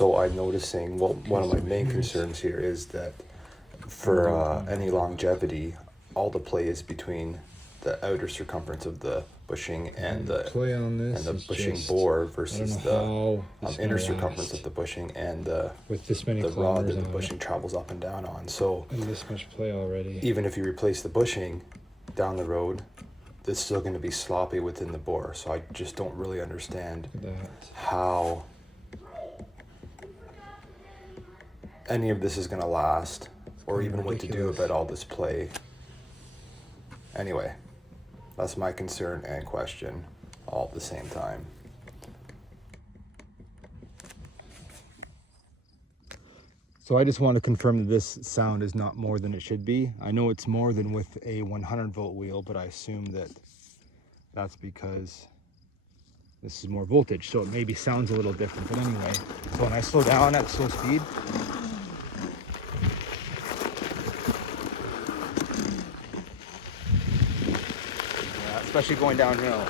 So I'm noticing, well, one of my main concerns here is that for any longevity, all the play is between the outer circumference of the bushing and the play on this and the is bushing just, bore I don't versus know the how this inner gonna circumference last of the bushing and the with this many rod that kilometers the on bushing it travels up and down on. So and this much play already. even if you replace the bushing down the road, it's still going to be sloppy within the bore. So I just don't really understand Look at that. how any of this is going to last, or even what to do ridiculous. about all this play. Anyway, that's my concern and question all at the same time. So I just want to confirm that this sound is not more than it should be. I know it's more than with a 100 volt wheel, but I assume that that's because this is more voltage, so it maybe sounds a little different. But anyway, so when I slow down at slow speed, especially going downhill. I'll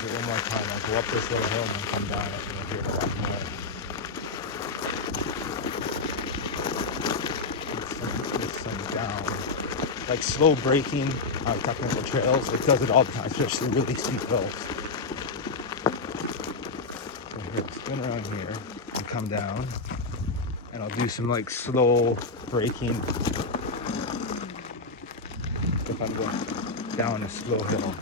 do it one more time. I'll go up this little hill and then come down it, and you'll hear it a lot more. It's some down. Like slow braking on technical trails, it does it all the time, especially really steep hills. So here, I'll spin around here and come down, and I'll do some like slow braking if I'm going down a slow hill.